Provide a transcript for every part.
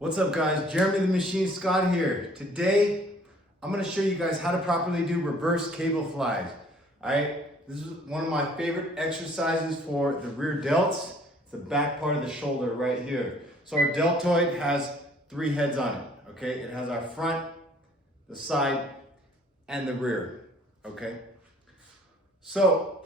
What's up guys, Jeremy the Machine Scott here. Today, I'm gonna show you guys how to properly do reverse cable flies. Alright, this is one of my favorite exercises for the rear delts. It's the back part of the shoulder right here. So our deltoid has 3 heads on it, okay? It has our front, the side, and the rear, okay? So,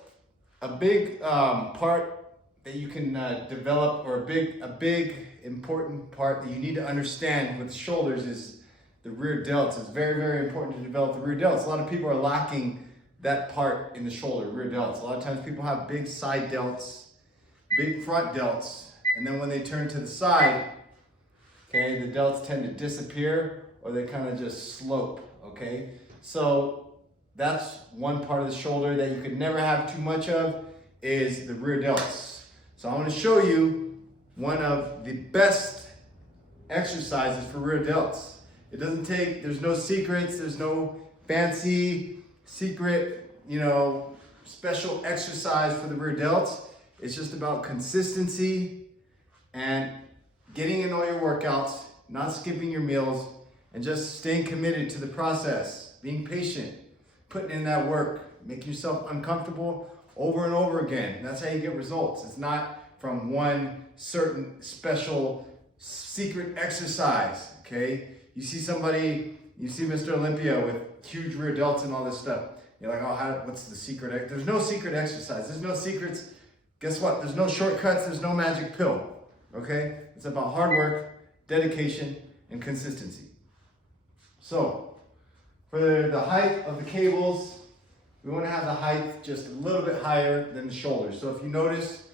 a big part that you can develop, or a big important part that you need to understand with shoulders is the rear delts. It's very, very important to develop the rear delts. A lot of people are lacking that part in the shoulder, rear delts. A lot of times people have big side delts, big front delts, and then when they turn to the side, okay, the delts tend to disappear or they kind of just slope, okay? So that's one part of the shoulder that you could never have too much of, is the rear delts. So I'm going to show you one of the best exercises for rear delts. It doesn't take, there's no secrets, there's no fancy secret, special exercise for the rear delts. It's just about consistency and getting in all your workouts, not skipping your meals, and just staying committed to the process, being patient, putting in that work, making yourself uncomfortable over and over again. That's how you get results. It's not from one certain special secret exercise, okay? You see somebody, you see Mr. Olympia with huge rear delts and all this stuff. You're like, oh, what's the secret? There's no secret exercise. There's no secrets. Guess what? There's no shortcuts. There's no magic pill, okay? It's about hard work, dedication, and consistency. So, for the height of the cables, we want to have the height just a little bit higher than the shoulder. So if you notice,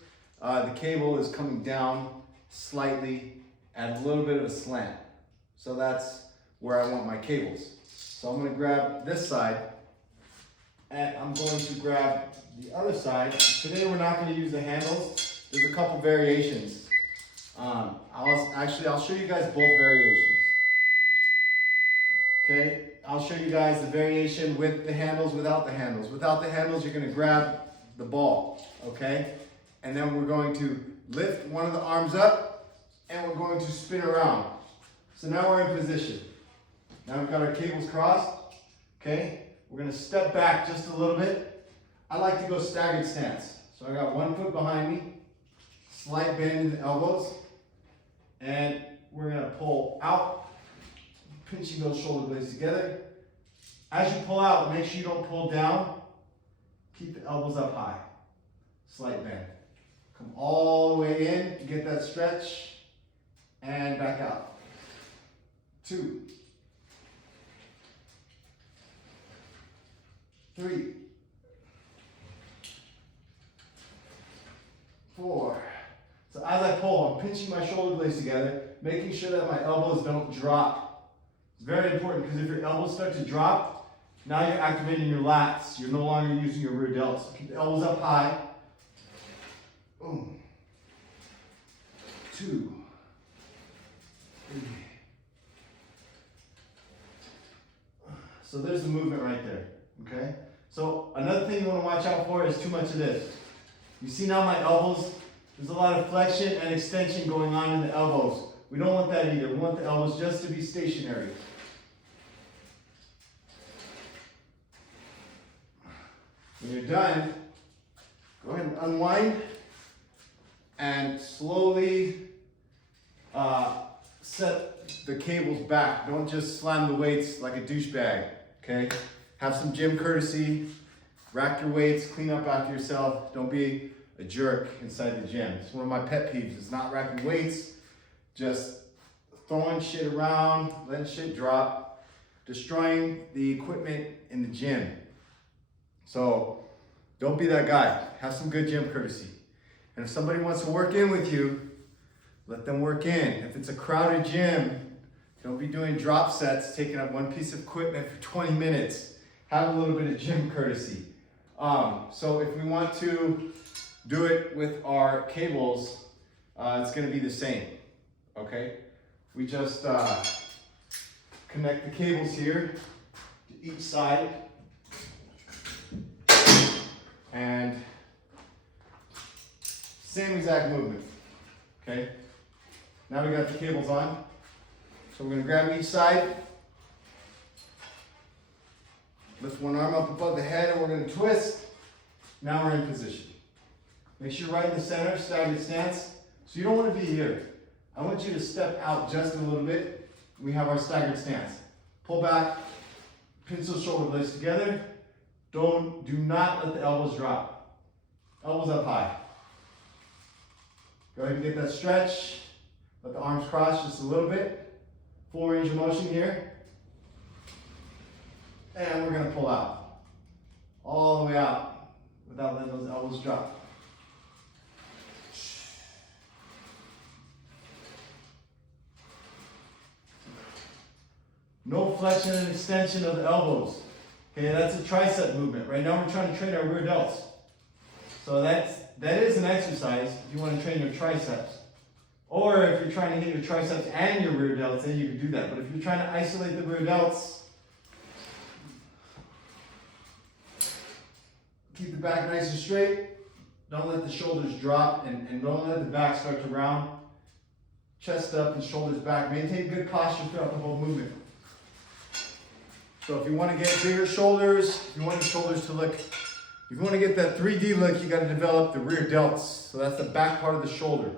the cable is coming down slightly at a little bit of a slant. So that's where I want my cables. So I'm going to grab this side and I'm going to grab the other side. Today we're not going to use the handles. There's a couple variations. I'll show you guys both variations. Okay, I'll show you guys the variation with the handles, without the handles. Without the handles, you're going to grab the ball, okay? And then we're going to lift one of the arms up and we're going to spin around. So now we're in position. Now we've got our cables crossed, okay? We're going to step back just a little bit. I like to go staggered stance. So I got one foot behind me, slight bend in the elbows, and we're going to pull out, pinching those shoulder blades together. As you pull out, make sure you don't pull down. Keep the elbows up high. Slight bend. Come all the way in to get that stretch and back out. 2, 3, 4. So as I pull, I'm pinching my shoulder blades together, making sure that my elbows don't drop. It's very important because if your elbows start to drop, now you're activating your lats. You're no longer using your rear delts. Keep the elbows up high. Boom. 2, 3. So there's the movement right there, okay? So another thing you want to watch out for is too much of this. You see now my elbows, there's a lot of flexion and extension going on in the elbows. We don't want that either. We want the elbows just to be stationary. When you're done, go ahead and unwind and slowly set the cables back. Don't just slam the weights like a douchebag, okay? Have some gym courtesy, rack your weights, clean up after yourself. Don't be a jerk inside the gym. It's one of my pet peeves. It's not racking weights, just throwing shit around, letting shit drop, destroying the equipment in the gym. So don't be that guy. Have some good gym courtesy. And if somebody wants to work in with you, let them work in. If it's a crowded gym, don't be doing drop sets, taking up one piece of equipment for 20 minutes. Have a little bit of gym courtesy. So if we want to do it with our cables, it's gonna be the same, okay? We just connect the cables here to each side. And same exact movement, okay? Now we got the cables on. So we're gonna grab each side. Lift one arm up above the head and we're gonna twist. Now we're in position. Make sure you're right in the center, staggered stance. So you don't wanna be here. I want you to step out just a little bit. We have our staggered stance. Pull back, pinch those shoulder blades together. Do not let the elbows drop. Elbows up high. Go ahead and get that stretch. Let the arms cross just a little bit. Full range of motion here. And we're gonna pull out. All the way out without letting those elbows drop. No flexion and extension of the elbows. Okay, that's a tricep movement. Right now we're trying to train our rear delts. So that is an exercise if you want to train your triceps. Or if you're trying to hit your triceps and your rear delts, then you can do that. But if you're trying to isolate the rear delts, keep the back nice and straight. Don't let the shoulders drop and don't let the back start to round. Chest up and shoulders back. Maintain good posture throughout the whole movement. So if you want to get bigger shoulders, if you want your shoulders to look, if you want to get that 3D look, you got to develop the rear delts. So that's the back part of the shoulder.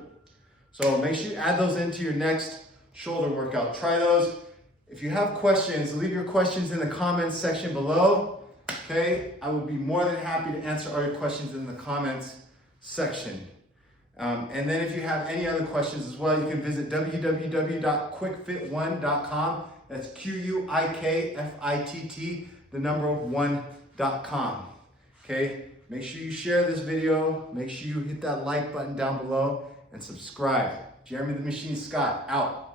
So make sure you add those into your next shoulder workout. Try those. If you have questions, leave your questions in the comments section below. Okay, I will be more than happy to answer all your questions in the comments section. And then if you have any other questions as well, you can visit www.quickfit1.com. That's QUIKFITT, the number 1.com. Okay, make sure you share this video. Make sure you hit that like button down below and subscribe. Jeremy the Machine Scott, out.